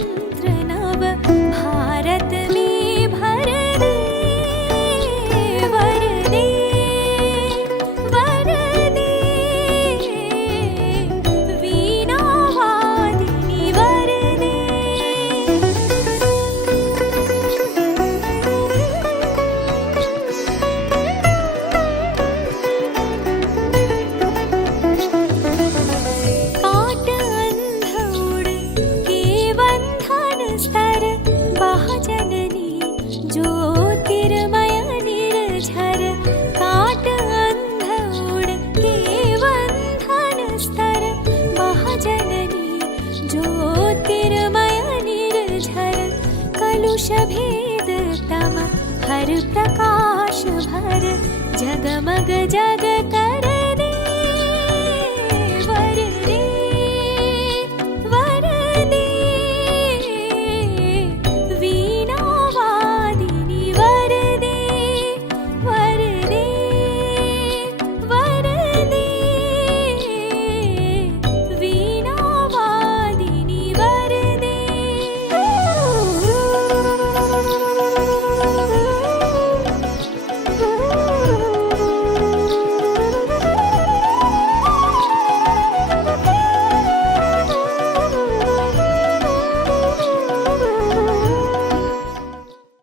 मंत्र नव भारत में भर दे वर दे वर दे वीणा वादिनी वर दे। काट अंध उड़ के बंधन स्तर बहुजननी ज्योतिर्मय निर्झर। काट अंध उड़ के बंधन स्तर बहुजननी ज्योतिर्मय निर्झर। कलुष भेद तम हर प्रकाश भर जगमग जग कर